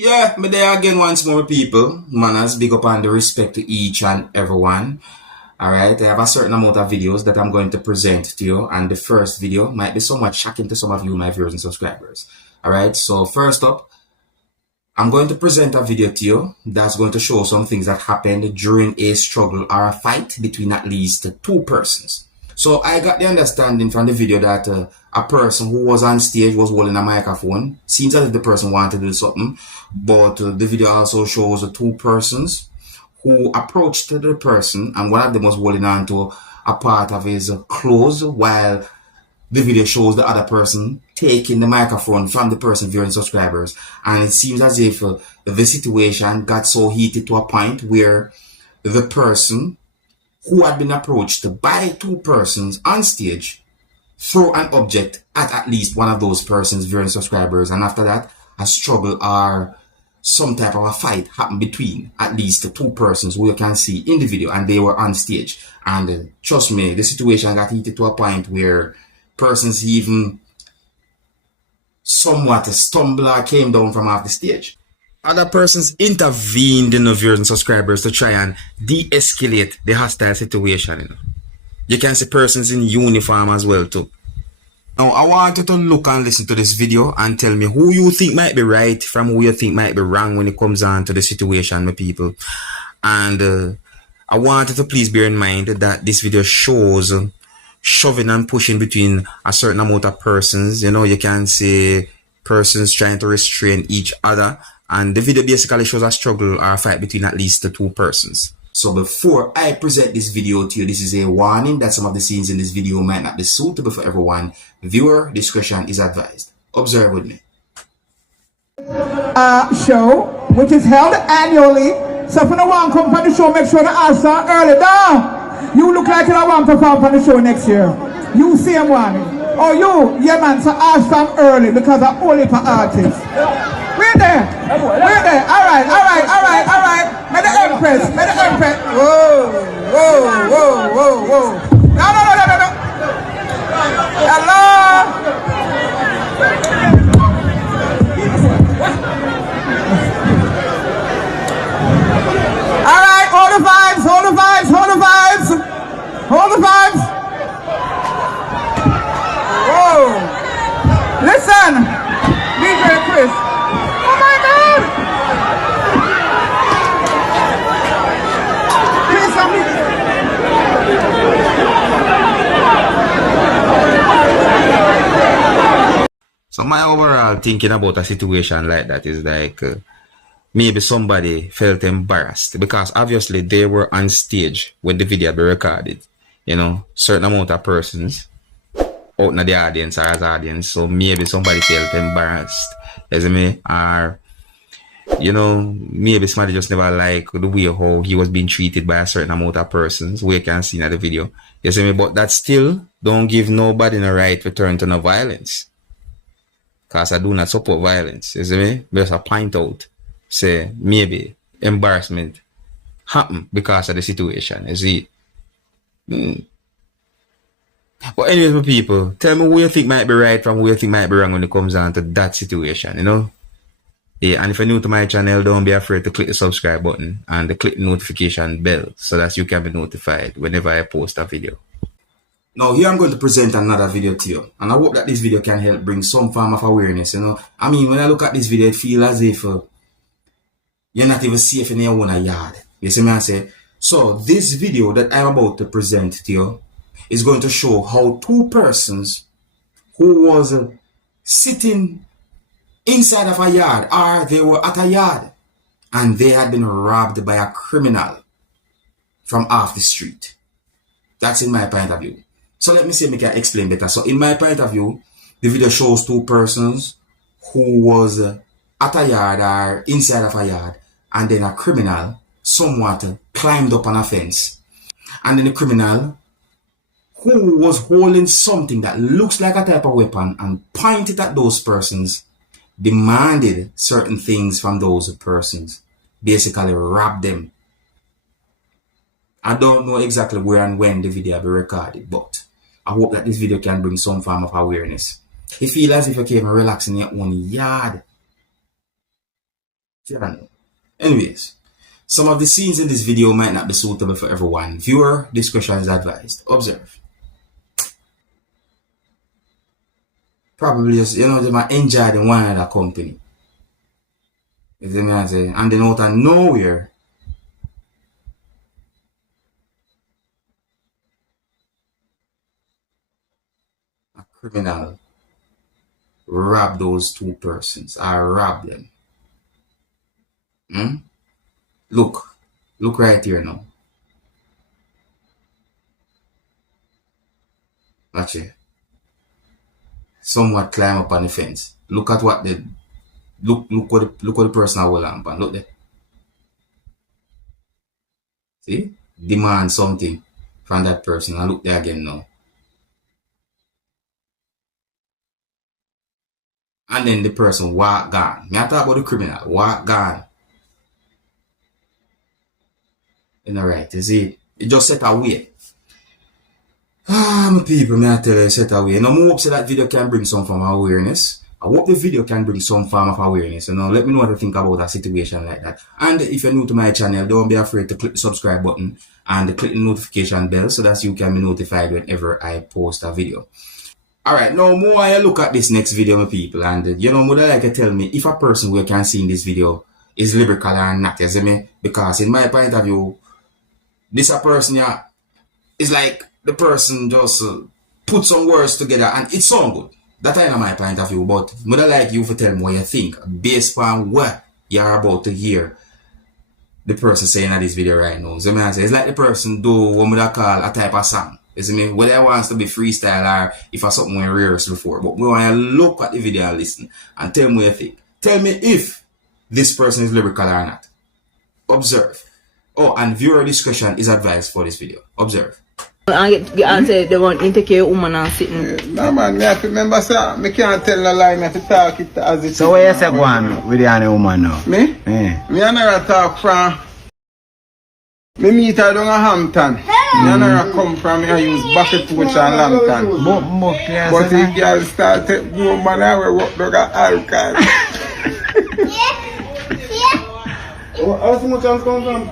Yeah, me there again once more, people. Manners, big up and the respect to each and everyone. Alright, I have a certain amount of videos that I'm going to present to you, and the first video might be somewhat shocking to some of you, my viewers and subscribers. Alright, so first up, I'm going to present a video to you that's going to show some things that happened during a struggle or a fight between at least two persons. So I got the understanding from the video that a person who was on stage was holding a microphone. Seems as if the person wanted to do something, but the video also shows two persons who approached the person, and one of them was holding on to a part of his clothes, while the video shows the other person taking the microphone from the person viewing subscribers. And it seems as if the situation got so heated to a point where the person who had been approached by two persons on stage throw an object at least one of those persons viewing subscribers, and after that a struggle or some type of a fight happened between at least the two persons who you can see in the video, and they were on stage. And trust me, the situation got heated to a point where persons even somewhat stumbled or came down from off the stage. Other persons intervened in the viewers and subscribers to try and de-escalate the hostile situation. You can see persons in uniform as well too. Now, I want you to look and listen to this video and tell me who you think might be right from who you think might be wrong when it comes on to the situation, my people. And I want you to please bear in mind that this video shows shoving and pushing between a certain amount of persons. You can see persons trying to restrain each other. And the video basically shows a struggle or a fight between at least the two persons. So before I present this video to you, this is a warning that some of the scenes in this video might not be suitable for everyone. Viewer discretion is advised. Observe with me. Show, which is held annually. So if you don't want to come for the show, make sure the ask start early. Down! You look like you don't want to perform for the show next year. You same one. Oh, you, yeah man, so ask them early because I'm only for artists. We're there. We're there. All right. May the Empress. Whoa. No. Hello. All right, hold the vibes. Whoa. Listen, DJ Chris. So my overall thinking about a situation like that is like maybe somebody felt embarrassed because obviously they were on stage when the video be recorded. Certain amount of persons out in the audience or as audience. So maybe somebody felt embarrassed, or maybe somebody just never liked the way how he was being treated by a certain amount of persons, we can see in the video. But that still don't give nobody the right to turn to no violence. Because I do not support violence. Just a point out. Say maybe embarrassment happen because of the situation. But anyways, my people, tell me who you think might be right from who you think might be wrong when it comes down to that situation, Yeah, and if you're new to my channel, don't be afraid to click the subscribe button and click the notification bell so that you can be notified whenever I post a video. Now, here I'm going to present another video to you, and I hope that this video can help bring some form of awareness, when I look at this video, it feels as if you're not even safe in your own yard. You see me I say? So, this video that I'm about to present to you is going to show how two persons who was sitting inside of a yard, or they were at a yard, and they had been robbed by a criminal from off the street. That's in my point of view. So let me see if I can explain better. So in my point of view, the video shows two persons who was at a yard or inside of a yard, and then a criminal somewhat climbed up on a fence. And then the criminal, who was holding something that looks like a type of weapon and pointed at those persons, demanded certain things from those persons, basically robbed them. I don't know exactly where and when the video will be recorded, but I hope that this video can bring some form of awareness. It feels as if you came relaxing in your own yard. You don't know. Anyways, some of the scenes in this video might not be suitable for everyone. Viewer discretion is advised. Observe. Probably just, they might enjoy the one other company. You see me I say? And then out of nowhere, a criminal rob those two persons. I rob them. Look right here now. Watch it. Somewhat climb up on the fence. Look at what the look what the person will lamp on. Look there. See? Demand something from that person. And look there again now. And then the person walk gone. Me I talk about the criminal. Walk gone. You know right, you see? It just set away. My people, may I tell you, set away. Now, I hope that video can bring some form of awareness. I hope the video can bring some form of awareness. Let me know what you think about a situation like that. And if you're new to my channel, don't be afraid to click the subscribe button and click the notification bell so that you can be notified whenever I post a video. Alright, now more I look at this next video, my people, and would I like to tell me if a person who can see in this video is lyrical or not, you see me? Because in my point of view, this a person, yeah, is like the person just put some words together and it sound good. That ain't my point of view, but would I like you to tell me what you think based on what you're about to hear the person saying in this video right now. So I say, it's like the person do what I call a type of song. You see me? Whether it wants to be freestyle or if I something we rehearsed before. But we want to look at the video and listen and tell me what you think. Tell me if this person is lyrical or not. Observe. Oh, and viewer discretion is advised for this video. Observe. I say they want to take care of woman and sitting. No man, me have to remember sir, I can't tell no lie, I have to talk it as it is. So what you say go on with the other woman now? Me? Yeah. Me and her talk from me meet her down at Hampton. Me and her come from here use bucket push and lantern. But the girl started go man I will walk down at alcohol. How much chance come from?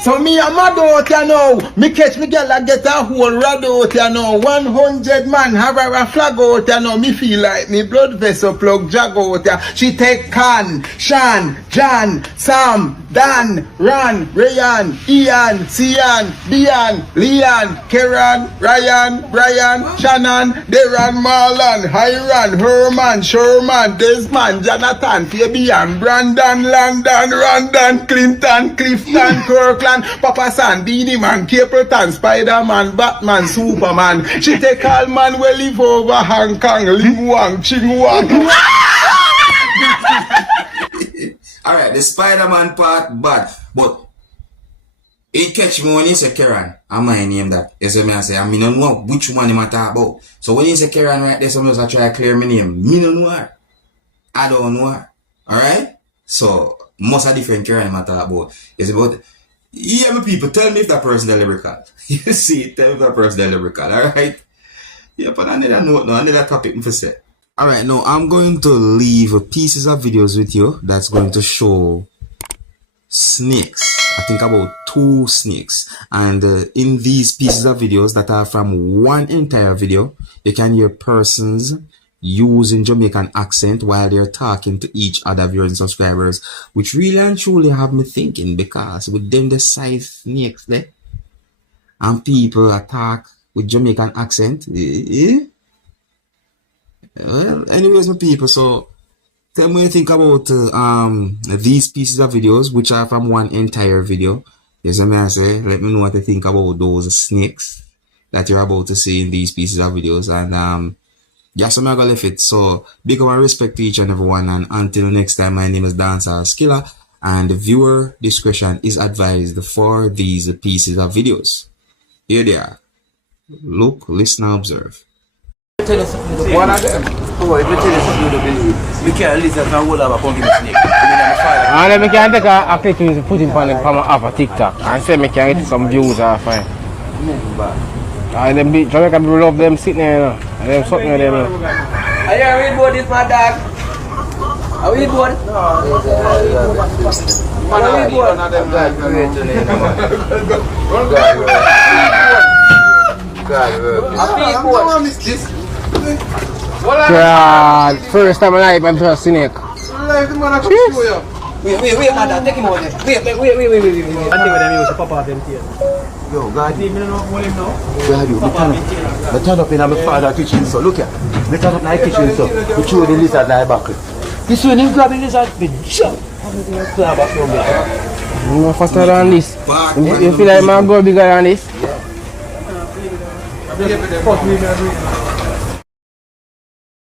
So me a mad out here now. Me catch me girl and get a whole rod out here now. 100 man have her a flag out here now. Me feel like me blood vessel plug jag out here. She take Khan, Shan, Jan, Sam, Dan, Ran, Rayan, Ian, Sian, Dian, Leon, Keran, Ryan, Brian, Shannon, Deran, Marlon, Hiran, Herman, Sherman, Desmond, Jonathan, Fabian, Brandon, Landon, Randon, Clinton, Clifton, Kirkland, Papa San, Beanie Man, Capleton, Spider-Man, Batman, Superman. She take all man we live over Hong Kong, Lim Wang, Ching Wang. Alright, the Spider-Man part bad, but it catch me when you say Karen, and my name that. You see me I say, I don't know which one you talk about. So when you say Karen right there, sometimes I try to clear my name. Me don't know her. I don't know her. Alright? So, most of different Karen I talk about. You see, but yeah, my people, tell me if that person is lyrical. You see, tell me if that person is lyrical, alright? Yeah, but another note now, another topic for say. Alright, now I'm going to leave pieces of videos with you that's going to show snakes. I think about 2 snakes. And in these pieces of videos that are from one entire video, you can hear persons using Jamaican accent while they're talking to each other viewers and subscribers, which really and truly have me thinking, because with them the size snakes there and people attack with Jamaican accent. Well, anyways, my people, so tell me what you think about these pieces of videos, which are from one entire video. Yes, I say, let me know what you think about those snakes that you're about to see in these pieces of videos. And yeah, so I'm gonna leave it. So big up and respect to each and everyone, and until next time, my name is Dancehall Skilla, and viewer discretion is advised for these pieces of videos. Here they are. Look, listen, and observe. One of them. Oh, if you tell you something you don't believe, we can't listen to a whole lot of pumpkin snake. And then we can take a clip to put him on off a TikTok and say we can get some views off fine. And then Jamaica people love them sitting there, and them something there. Are you read about this, my dog? Are we bored? God, first time in life I'm just snake. Wait, man, take him out there. Wait. I think them use pop off them tail. Yo, God. God, I turn up in my father's kitchen, so look here. I turn up in my kitchen, so I throw the lizard like back. This one, him grab the lizard, he jump. I'm faster than this. You feel like my goal bigger than this? Yeah.